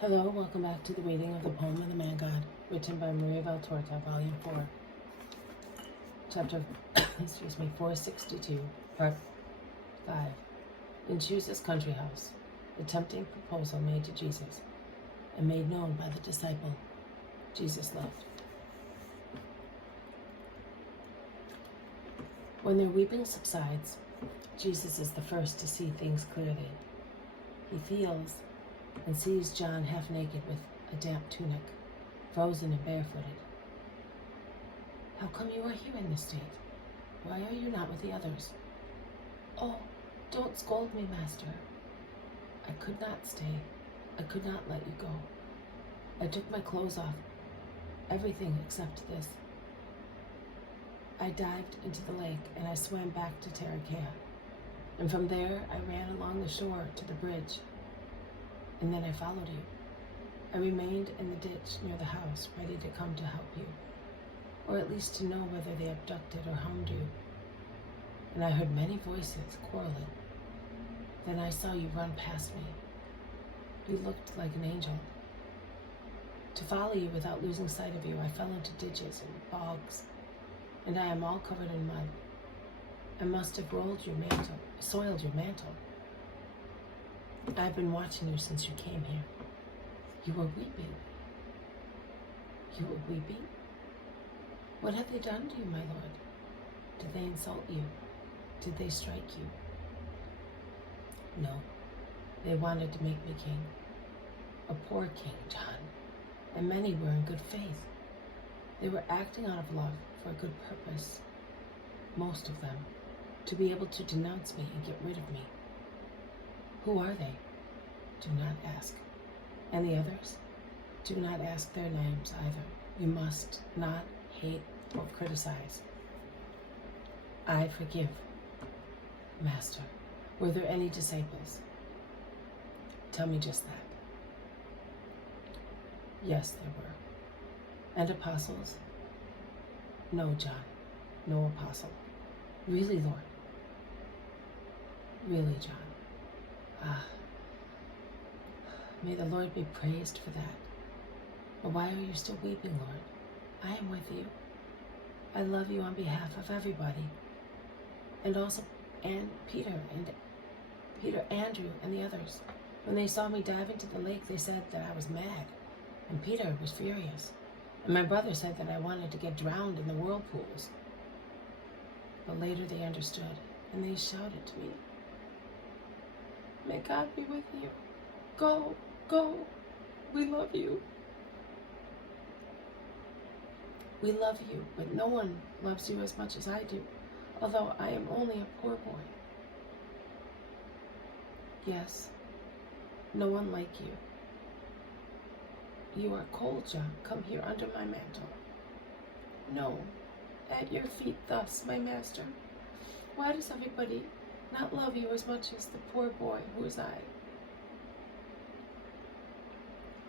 Hello, welcome back to the reading of the poem of the Man God, written by God-Vol4-Ch462-Pt5-In, Volume 4, Chapter 462, Part 5. In Chuza's country house, the tempting proposal made to Jesus and made known by the disciple Jesus loved. When their weeping subsides, Jesus is the first to see things clearly. He feels and sees John half naked with a damp tunic, frozen and barefooted. How come you are here in this state? Why are you not with the others? Oh, don't scold me, Master. I could not stay. I could not let you go. I took my clothes off, everything except this. I dived into the lake and I swam back to Tarakea. And from there I ran along the shore to the bridge. And then I followed you. I remained in the ditch near the house, ready to come to help you, or at least to know whether they abducted or harmed you. And I heard many voices quarreling. Then I saw you run past me. You looked like an angel. To follow you without losing sight of you, I fell into ditches and bogs, and I am all covered in mud. I must have soiled your mantle. I've been watching you since you came here. You were weeping. You were weeping? What have they done to you, my lord? Did they insult you? Did they strike you? No. They wanted to make me king. A poor king, John. And many were in good faith. They were acting out of love for a good purpose. Most of them. To be able to denounce me and get rid of me. Who are they? Do not ask. And the others? Do not ask their names either. You must not hate or criticize. I forgive. Master, were there any disciples? Tell me just that. Yes, there were. And apostles? No, John. No apostle. Really, Lord? Really, John? Ah, may the Lord be praised for that. But why are you still weeping, Lord? I am with you. I love you on behalf of everybody. And also Peter, Andrew, and the others. When they saw me dive into the lake, they said that I was mad. And Peter was furious. And my brother said that I wanted to get drowned in the whirlpools. But later they understood, and they shouted to me, "May God be with you. Go, go. We love you." We love you, but no one loves you as much as I do, although I am only a poor boy. Yes, no one like you. You are cold, John. Come here under my mantle. No, at your feet thus, my master. Why does everybody not love you as much as the poor boy who is I?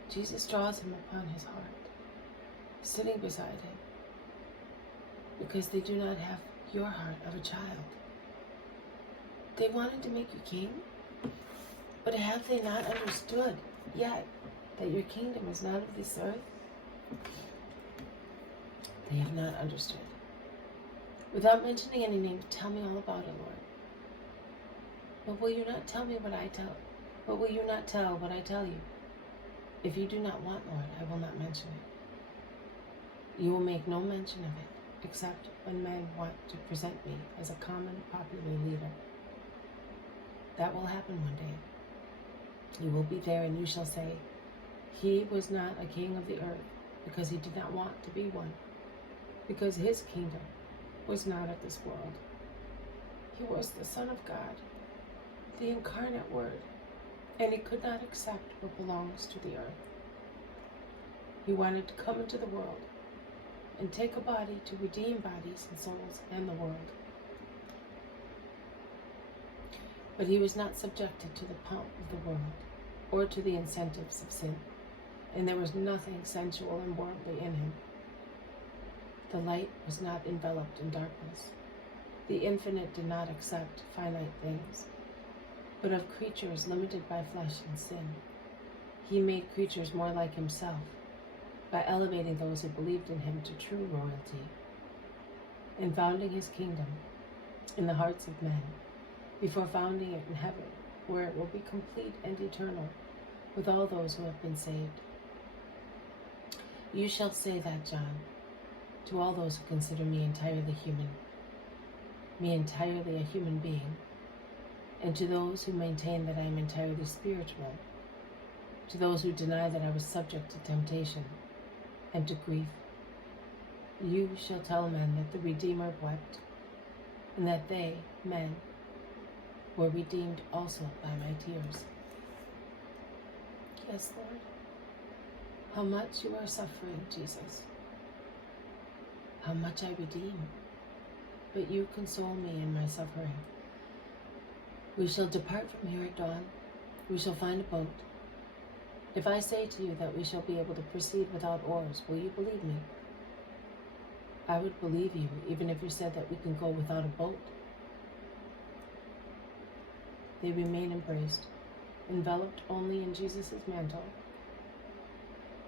Jesus draws him upon his heart, sitting beside him, because they do not have your heart of a child. They wanted to make you king, but have they not understood yet that your kingdom is not of this earth? They have not understood. Without mentioning any name, tell me all about it, Lord. But will you not tell me what I tell? But will you not tell what I tell you? If you do not want, Lord, I will not mention it. You will make no mention of it, except when men want to present me as a common, popular leader. That will happen one day. You will be there and you shall say, "He was not a king of the earth because he did not want to be one, because his kingdom was not of this world. He was the Son of God, the incarnate Word, and he could not accept what belongs to the earth. He wanted to come into the world and take a body to redeem bodies and souls and the world. But he was not subjected to the pomp of the world or to the incentives of sin, and there was nothing sensual and worldly in him. The light was not enveloped in darkness. The infinite did not accept finite things, but of creatures limited by flesh and sin. he made creatures more like himself by elevating those who believed in him to true royalty and founding his kingdom in the hearts of men before founding it in heaven, where it will be complete and eternal with all those who have been saved. You shall say that, John, to all those who consider me entirely human, me entirely a human being, and to those who maintain that I am entirely spiritual, to those who deny that I was subject to temptation and to grief. You shall tell men that the Redeemer wept, and that they, men, were redeemed also by my tears. Yes, Lord, how much you are suffering, Jesus, how much I redeem, but you console me in my suffering. We shall depart from here at dawn. We shall find a boat. If I say to you that we shall be able to proceed without oars, will you believe me? I would believe you, even if you said that we can go without a boat. They remain embraced, enveloped only in Jesus' mantle.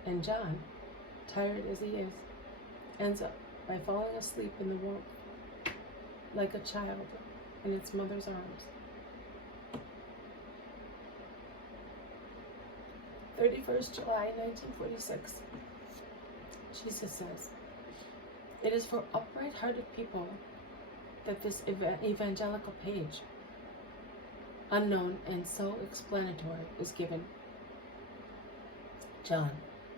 And John, tired as he is, ends up by falling asleep in the warmth, like a child in its mother's arms. 31st July, 1946. Jesus says, "It is for upright-hearted people that this evangelical page, unknown and so explanatory, is given." John,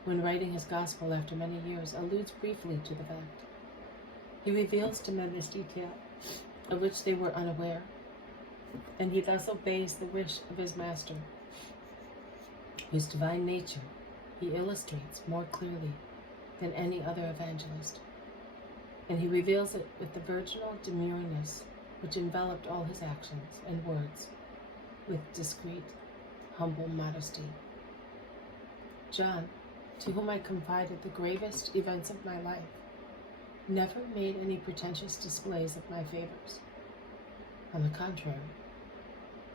when writing his gospel after many years, alludes briefly to the fact. He reveals to men this detail, of which they were unaware, and he thus obeys the wish of his master, whose divine nature he illustrates more clearly than any other evangelist. And he reveals it with the virginal demureness which enveloped all his actions and words, with discreet, humble modesty. John, to whom I confided the gravest events of my life, never made any pretentious displays of my favors. On the contrary,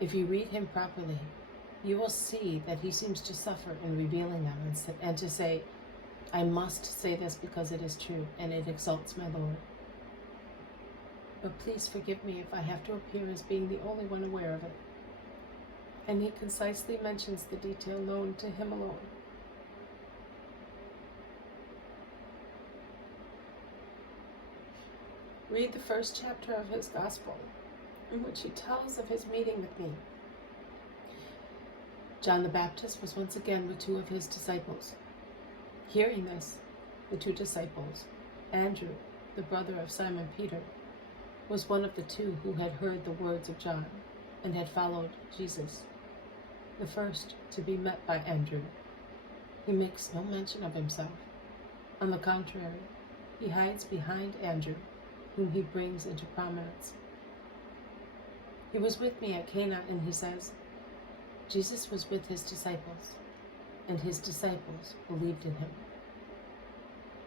if you read him properly, you will see that he seems to suffer in revealing them and to say, "I must say this because it is true and it exalts my Lord. But please forgive me if I have to appear as being the only one aware of it." And he concisely mentions the detail known to him alone. Read the first chapter of his gospel, in which he tells of his meeting with me. John the Baptist was once again with two of his disciples. Hearing this, the two disciples, Andrew, the brother of Simon Peter, was one of the two who had heard the words of John and had followed Jesus. The first to be met by Andrew, he makes no mention of himself. On the contrary, he hides behind Andrew, whom he brings into prominence. He was with me at Cana, and he says, Jesus was with his disciples, and his disciples believed in him.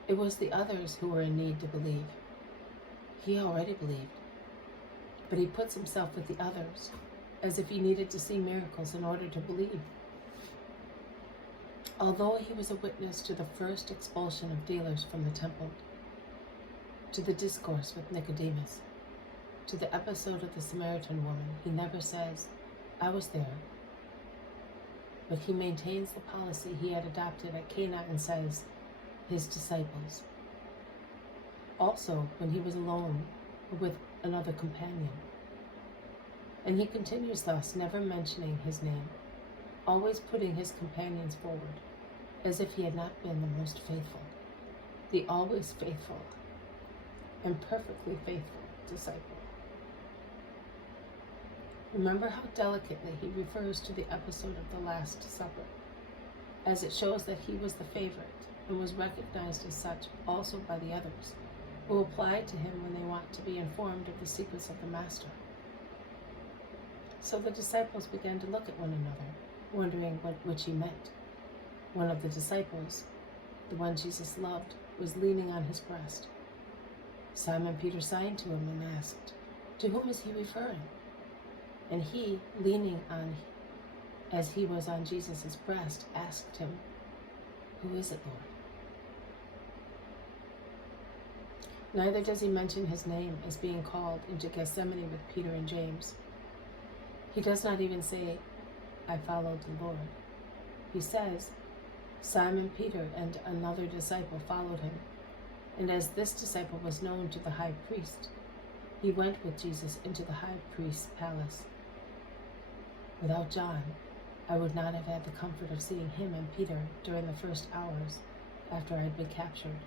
It was the others who were in need to believe. He already believed, but he puts himself with the others, as if he needed to see miracles in order to believe. Although he was a witness to the first expulsion of dealers from the temple, to the discourse with Nicodemus, to the episode of the Samaritan woman, he never says, "I was there." But he maintains the policy he had adopted at Cana and says, "his disciples." Also, when he was alone with another companion. And he continues thus, never mentioning his name, always putting his companions forward, as if he had not been the most faithful, the always faithful, and perfectly faithful disciple. Remember how delicately he refers to the episode of the Last Supper, as it shows that he was the favorite and was recognized as such also by the others, who apply to him when they want to be informed of the secrets of the Master. So the disciples began to look at one another, wondering which he meant. One of the disciples, the one Jesus loved, was leaning on his breast. Simon Peter signed to him and asked, "To whom is he referring?" And he, leaning on as he was on Jesus' breast, asked him, "Who is it, Lord?" Neither does he mention his name as being called into Gethsemane with Peter and James. He does not even say, "I followed the Lord." He says, Simon Peter and another disciple followed him, and as this disciple was known to the high priest, he went with Jesus into the high priest's palace. Without John, I would not have had the comfort of seeing him and Peter during the first hours after I had been captured.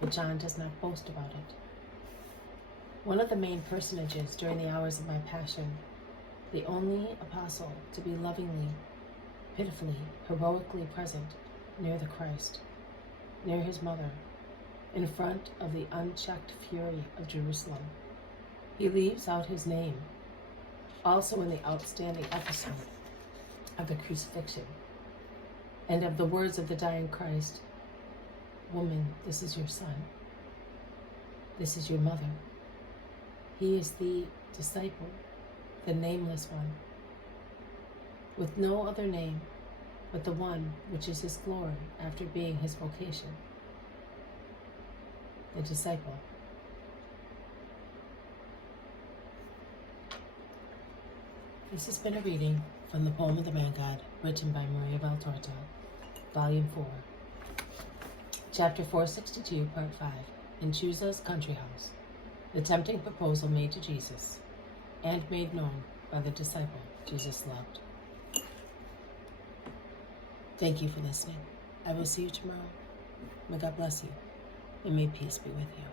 But John does not boast about it. One of the main personages during the hours of my passion, the only apostle to be lovingly, pitifully, heroically present near the Christ, near his mother, in front of the unchecked fury of Jerusalem. He leaves out his name, also in the outstanding episode of the crucifixion, and of the words of the dying Christ, "Woman, this is your son. This is your mother." He is the disciple, the nameless one, with no other name but the one which is his glory after being his vocation, the disciple. This has been a reading from the Poem of the Man God, written by Maria Valtorta, Volume 4, Chapter 462, Part 5, in Chuza's country house, the tempting proposal made to Jesus, and made known by the disciple Jesus loved. Thank you for listening. I will see you tomorrow. May God bless you, and may peace be with you.